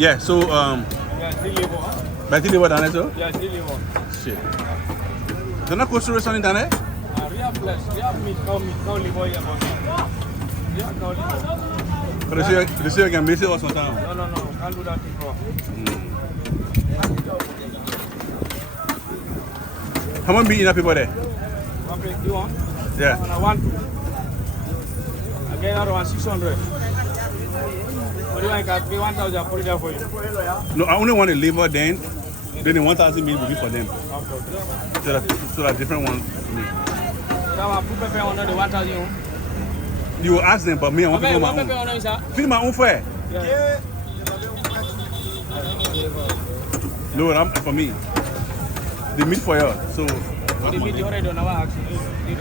Yeah, so Yeah, still live on. back to the down there, so? Yeah, still live on. Shit. They're not close to restaurant down there? We have flesh. We have meat, cow liver here, but we have cow liver. But they say you can miss it or sometimes. No, can't do that before. How much meat in that people there? One plate, you want? Yeah. I want to. I get out of 600. What do you want? I pay 1,000, I'll put it there for you. No, I only want a liver then the 1,000 meat will be for them. Okay. So that different ones for me. Now I put pepper under the 1,000. You will ask them, but me, I want to do my pepper own. on it, sir. Feel my own fare. Yeah. No, I'm for me. The meat for you. So The meat you already done, I actually. You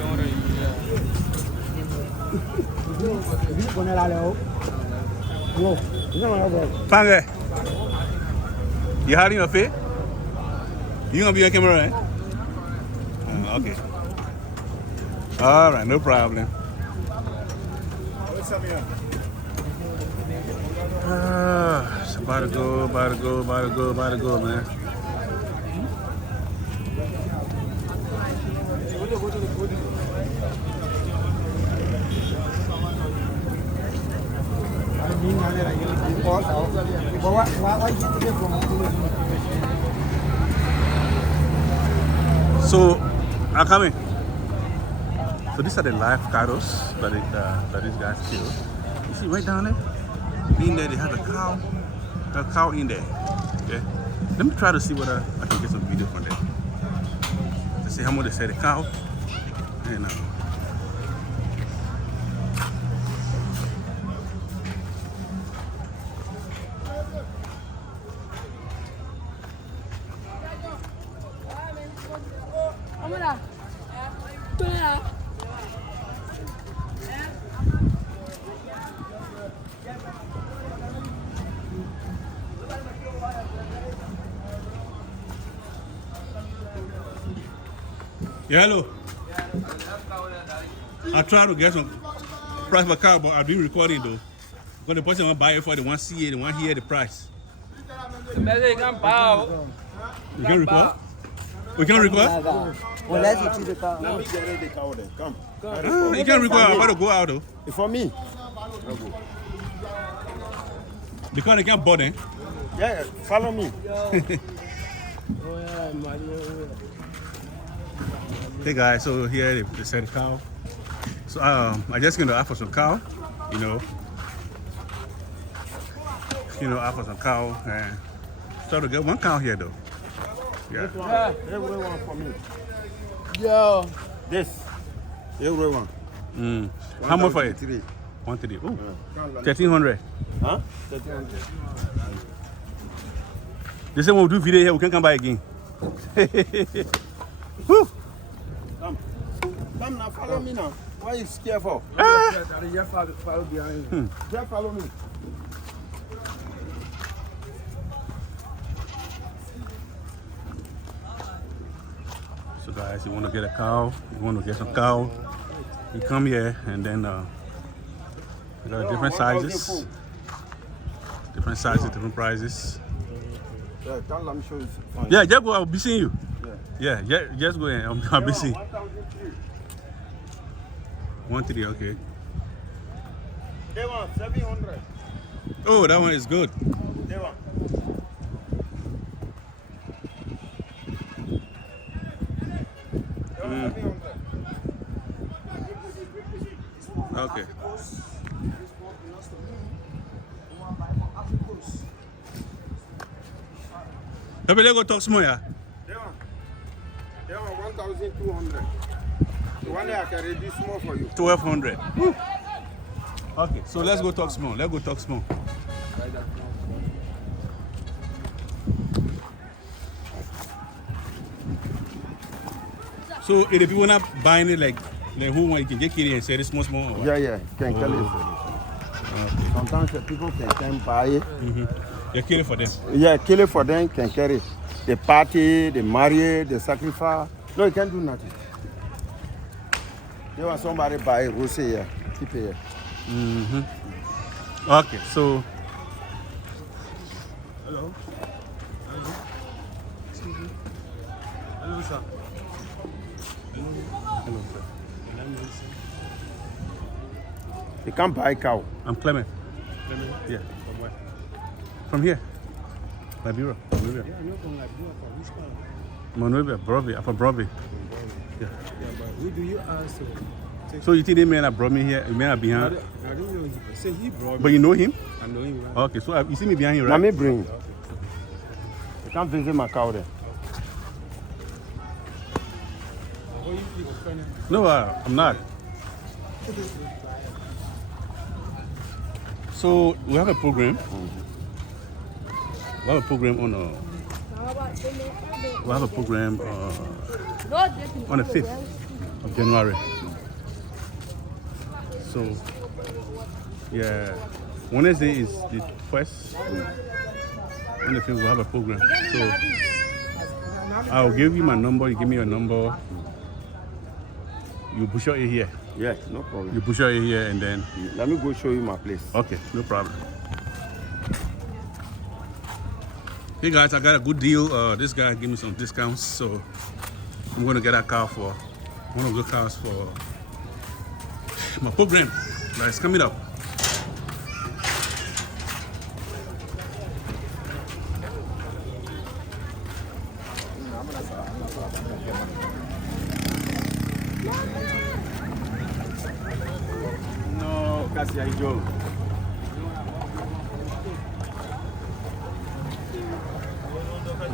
don't already, Pange, you hiding your face? You gonna be on camera, right? Okay. All right, no problem. It's about to go, man. So, I'm coming. So these are the live cattle that these guys kill. You see right down there? In there they have a cow in there. Okay. Let me try to see whether I can get some video from there. To see how much they say the cow. And yeah, hello. I try to get some price for cow, but I've been recording though. Because the person want to buy it for, they want to see it, they want to hear the price. You can bow. You can record? We can record? Unless you choose the car. No. You get the cow there. Come. You can record, I'm about to go out though. It's for me. Because they can't bother. Yeah, follow me. Hey guys, so here they said cow. So I just gonna offer some cow, offer some cow and try to get one cow here though. Yeah. Every one for me. Yo. This. Every one. How much for it? 130. Oh, 1,300. Huh? 1,300. They say when we do video here, we can come back again. Woo. Come now, follow me now. Why are you scared for? Just follow behind. Just follow me. So guys, you want to get a cow, you want to get some cow, you come here and then we got different sizes, different prices. Yeah, don't let me show you. Yeah, just go, I'll be seeing you. Yeah, just go in, I'll be seeing. 130, okay. They want 700. Oh, that one is good. They want. Okay. Maybe let's go talk small, yeah? They want 1,200. The one I can reduce more for you. 1,200. Okay, so let's go talk small. Let's go talk small. So if the people not buying it like who want, you can get it and sell it small. Or Yeah, can tell you. Okay. Sometimes the people can buy it. You kill it for them. Yeah, kill it for them, can carry. The party, the marriage, the sacrifice. No, you can't do nothing. They want somebody buy it, rose here, keep it here. Okay, so Hello. Hello. Excuse me. Hello, sir. Hello, sir. You can't buy cow. I'm Clement. Clement? Yeah. From where? From here. Liberia. Monrovia. Yeah, I know from Liberia. From which part? Monrovia, Broadway. I'm from Broadway. Yeah. Yeah, but who do you ask? So you think the man that brought me here, the man that behind? I don't know. Say he brought me. But you know him? I know him. Right? Okay, so you see me behind you, Let right? me bring. You can't visit my cow there. Oh, you feel offended? No, I'm not. So we have a program. We have a program on we have a program on the 5th of January. So yeah, Wednesday is the first. On the 5th we have a program. So I'll give you my number. You give me your number. You push out here. Yes, no problem. You push out here and then. Let me go show you my place. Okay, no problem. Hey guys, I got a good deal. This guy gave me some discounts, so I'm gonna get a car for one of the cars for my program that's coming up. No, Cassia, Joe.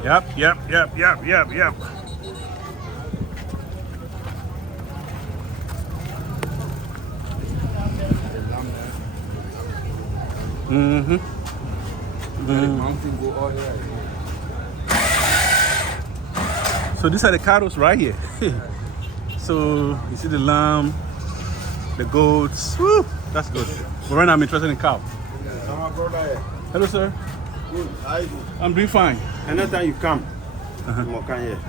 Yep. Mm-hmm. Mountain go all here. So these are the cattle right here. So you see the lamb, the goats. Woo, that's good. But right now I'm interested in cow. My brother here. Hello, sir. Good. How you doing? I'm doing fine. Anytime you come, you must come here.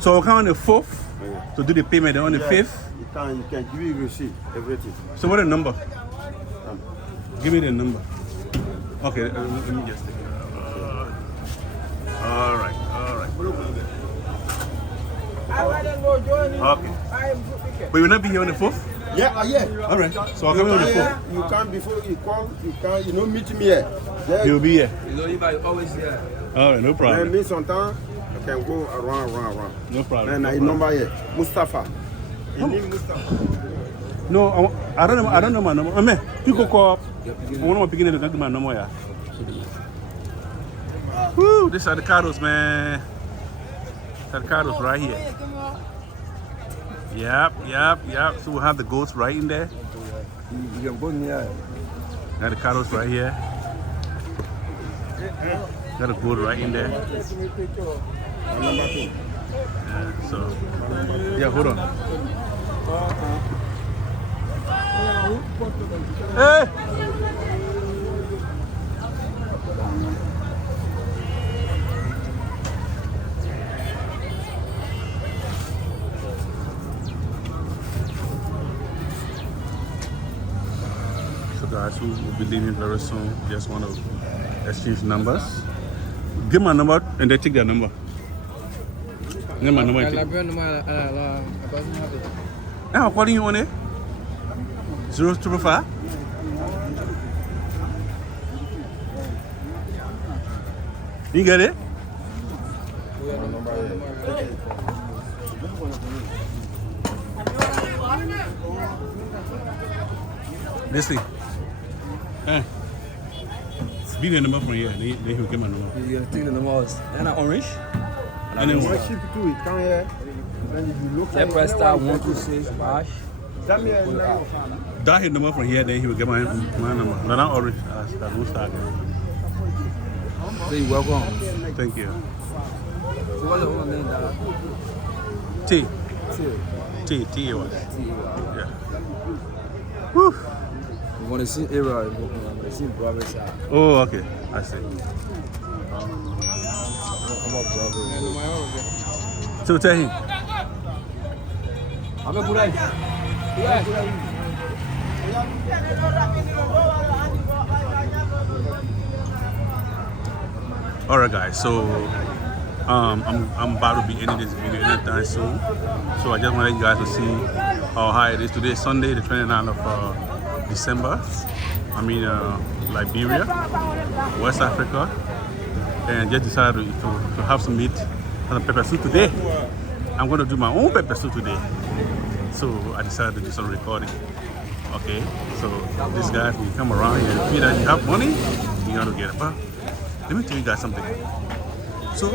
So I'll come on the 4th Yeah. to do the payment on the 5th. You can give you receipt, everything. So what the number? Give me the number. Okay, let me just take it. All right. Okay. But you'll not be here on the 4th? Yeah. All right. So I'll come here on the 4th. You come before you come. You know, meet me here. Then He'll be here. You know, if I always here. All right, no Then problem. me sometimes I can go around. No problem. Then no I problem. number here, Mustafa. You name Mustafa. No, I don't know my number. I mean, you go call. I want to begin to get my number. Yeah. Woo! These are the cattle, man. These are the cattle right here. Yep. So we'll have the goats right in there. You can go near. Got the cattle right here. Got a goat right in there. Yeah, so, yeah, hold on. Hey! So guys, we will be leaving very soon. Just want to exchange numbers. Give my number and they take their number. Give my number and take. I'm calling you on it. 055. You get it? This thing. Give me a number from here. Then he'll get my number. You take the number. And orange? And then One ship too, it come here. Then if you look Let's press star 126 hash. that me that his number from here, then he will get my number. No, not orange. That won't start. Say welcome. Thank you. So what's the whole name? T. T. Yeah. Whew. You want to see area? You want to see brother side. Oh, okay. I see. So tell him. I'm a good guy. All right, guys. So I'm about to be ending this video anytime soon. So I just wanted you guys to see how it is. Today is Sunday, the 29th of December. I'm in Liberia, West Africa, and just decided to have some meat and some pepper soup today. I'm going to do my own pepper soup today. So I decided to do some recording. Okay, so this guy, when you come around here and feel that you have money, you gotta get it. But let me tell you guys something. So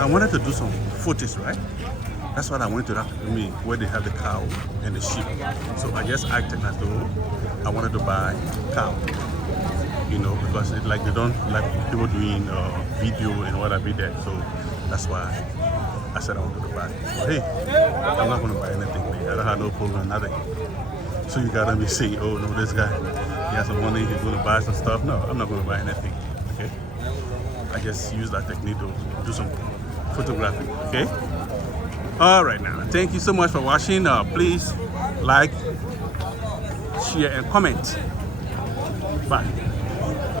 I wanted to do some footage, right? That's what I wanted to do. I mean, where they have the cow and the sheep. So I just acted as though I wanted to buy cow. You know, because it's like they don't like people doing video and what I be there. So that's why I said I wanted to buy. But hey, I'm not going to buy anything. I don't have no problem, nothing. So you gotta be saying, oh no, this guy, he has some money, he's going to buy some stuff. No, I'm not going to buy anything. Okay? I just use that technique to do some photography. Okay? All right now. Thank you so much for watching. Please like, share, and comment. Bye.